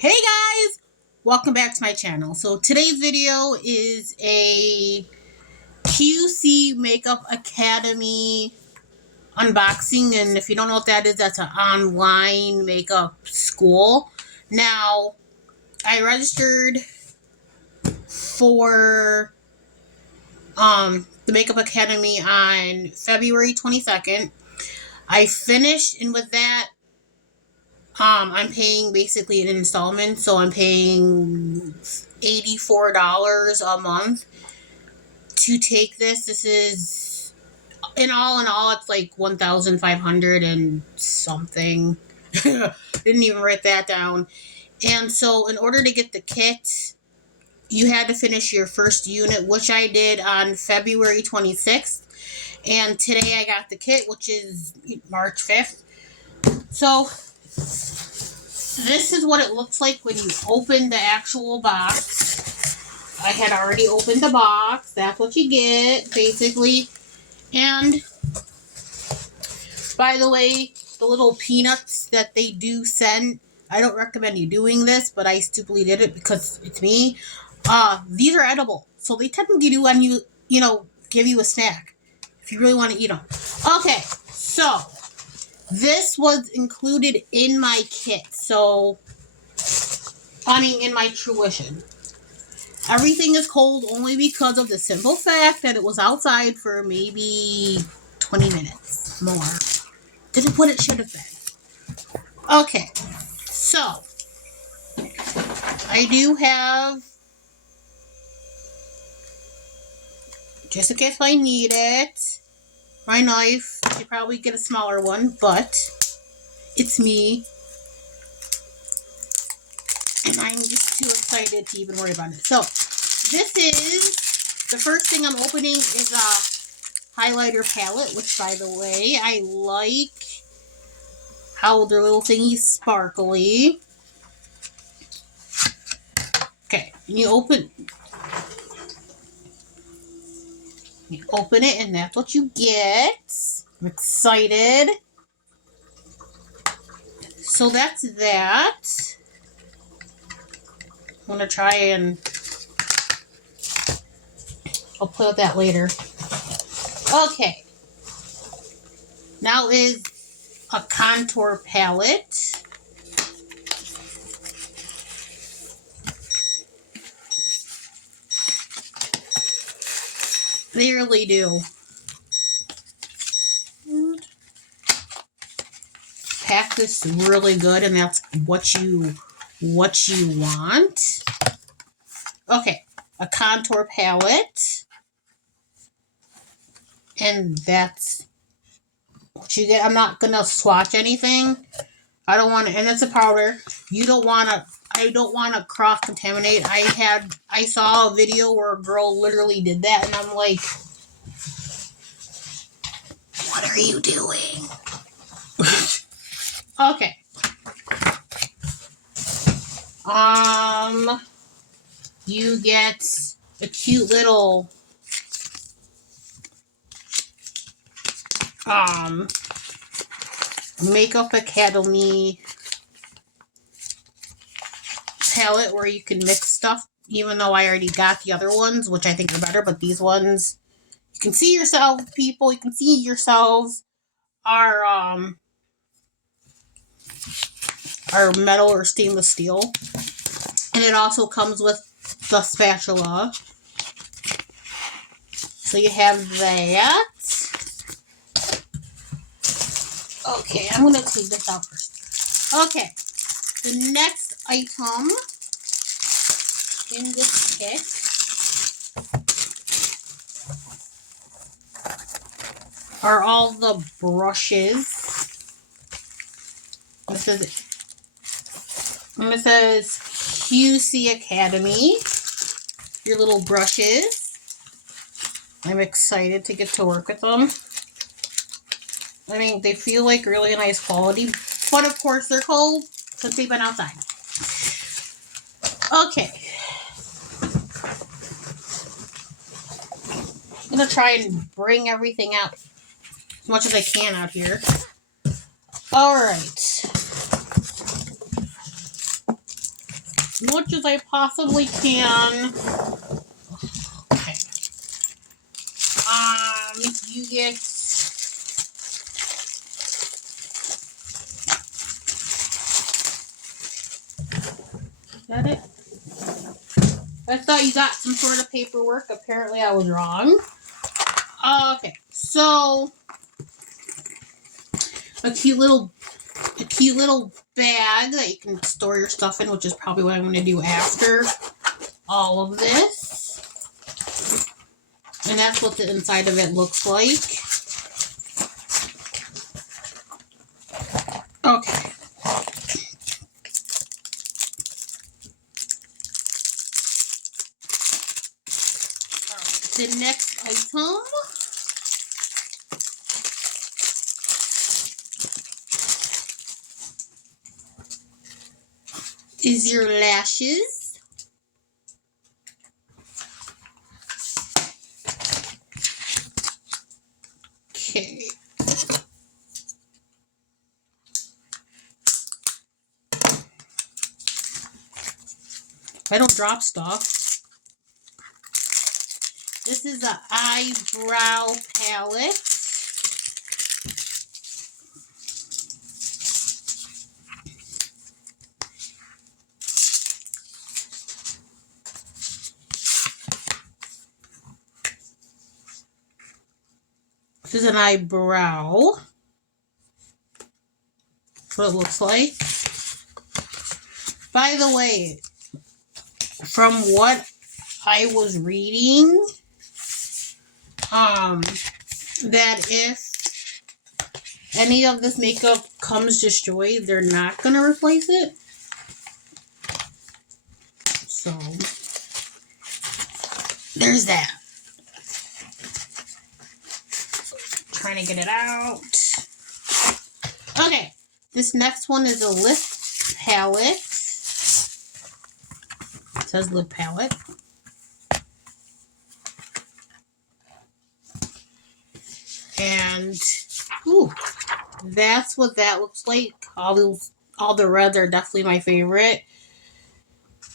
Hey guys! Welcome back to my channel. So today's video is a QC Makeup Academy unboxing, and if you don't know what that is, that's an online makeup school. Now, I registered for the Makeup Academy on February 22nd. I finished, and with that, I'm paying basically an installment, so I'm paying $84 a month to take this. This is in all, it's like 1,500 and something. Didn't even write that down. And so, in order to get the kit, you had to finish your first unit, which I did on February 26th. And today I got the kit, which is March 5th. So, this is what it looks like when you open the actual box. I had already opened the box. That's what you get, basically. And, by the way, the little peanuts that they do send, I don't recommend you doing this, but I stupidly did it because it's me. These are edible. So they technically do when give you a snack if you really want to eat them. Okay, so this was included in my kit. So, in my tuition. Everything is cold only because of the simple fact that it was outside for maybe 20 minutes more than what it should have been. Okay, so I do have, just in case I need it, my knife. I could probably get a smaller one, but it's me. And I'm just too excited to even worry about it. So, this is, the first thing I'm opening is a highlighter palette, which, by the way, I like how their little thingy's sparkly. Okay, and you open it, and that's what you get. I'm excited. So that's that. I'm going to try and I'll play with that later. Okay. Now is a contour palette. They really do. Pack this really good, and that's what you want. Okay, a contour palette. And that's what you get. I'm not gonna swatch anything. I don't want to, and it's a powder. You don't want to, I don't want to cross contaminate. I saw a video where a girl literally did that, and I'm like, what are you doing? Okay. You get a cute little, Makeup Academy palette where you can mix stuff, even though I already got the other ones, which I think are better, but these ones, you can see yourself, people, you can see yourselves are metal or stainless steel. And it also comes with the spatula. So you have that. Okay, I'm going to take this out first. Okay, the next item in this kit are all the brushes. This says QC Academy. Your little brushes. I'm excited to get to work with them. I mean, they feel like really nice quality, but of course they're cold since they've been outside. Okay. I'm going to try and bring everything out as much as I can out here. Alright. much as I possibly can. Okay. You get is that it? I thought you got some sort of paperwork. Apparently, I was wrong. Okay, so a cute little bag that you can store your stuff in, which is probably what I'm going to do after all of this. And that's what the inside of it looks like. Okay. The next item is your lashes. Okay. I don't drop stuff. This is an eyebrow palette. This is an eyebrow. That's what it looks like. By the way, from what I was reading, that if any of this makeup comes destroyed, they're not gonna replace it. So there's that. Trying to get it out. Okay, this next one is a lip palette. It says lip palette. And ooh, that's what that looks like. All the reds are definitely my favorite.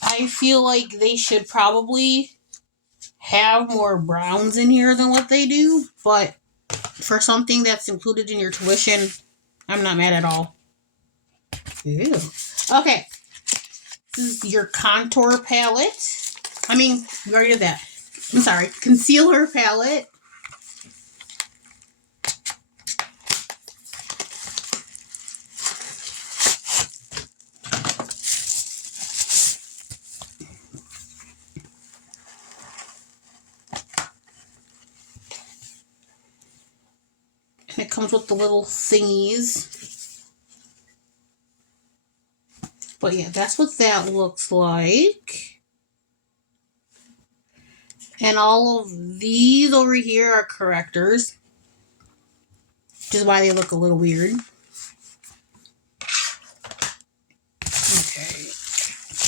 I feel like they should probably have more browns in here than what they do, but for something that's included in your tuition, I'm not mad at all. Ew. Okay. This is your contour palette. I mean, you already did that. I'm sorry. Concealer palette. And it comes with the little thingies. But yeah, that's what that looks like. And all of these over here are correctors, which is why they look a little weird. Okay.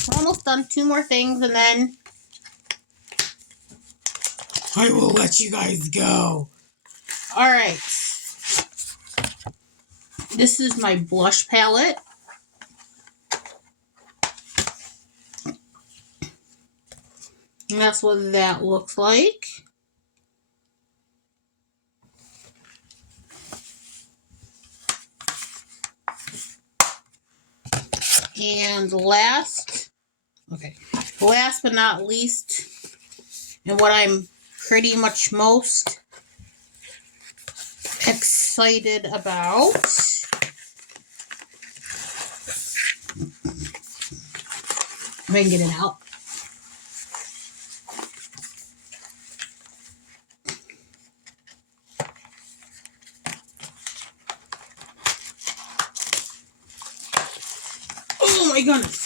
We're almost done. 2 more things, and then I will let you guys go. Alright. This is my blush palette. And that's what that looks like. And last but not least, and what I'm pretty much most excited about, if I can get it out. Oh my goodness.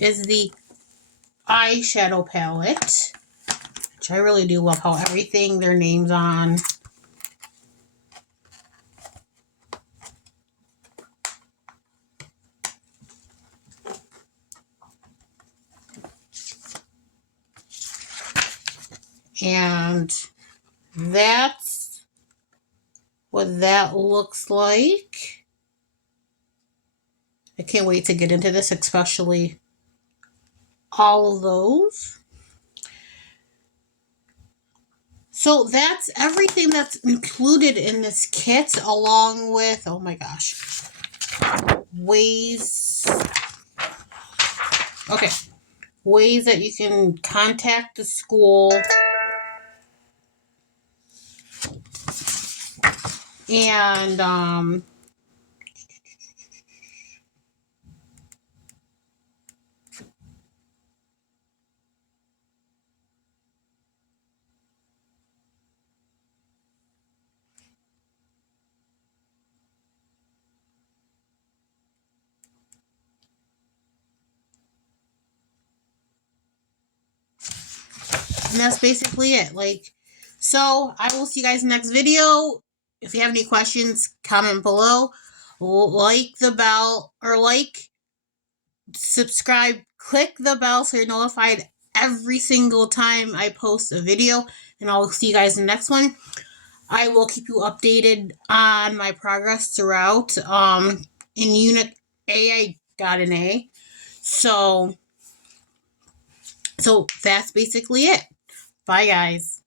Is the eyeshadow palette, which I really do love how everything their names on. And that's what that looks like. I can't wait to get into this, especially all of those. So that's everything that's included in this kit, along with, oh my gosh, ways that you can contact the school, and that's basically it. So I will see you guys next video. If you have any questions, comment below. Like the bell, or subscribe, click the bell so you're notified every single time I post a video, and I'll see you guys in the next one. I will keep you updated on my progress throughout. In Unit A, I got an A. So that's basically it. Bye, guys.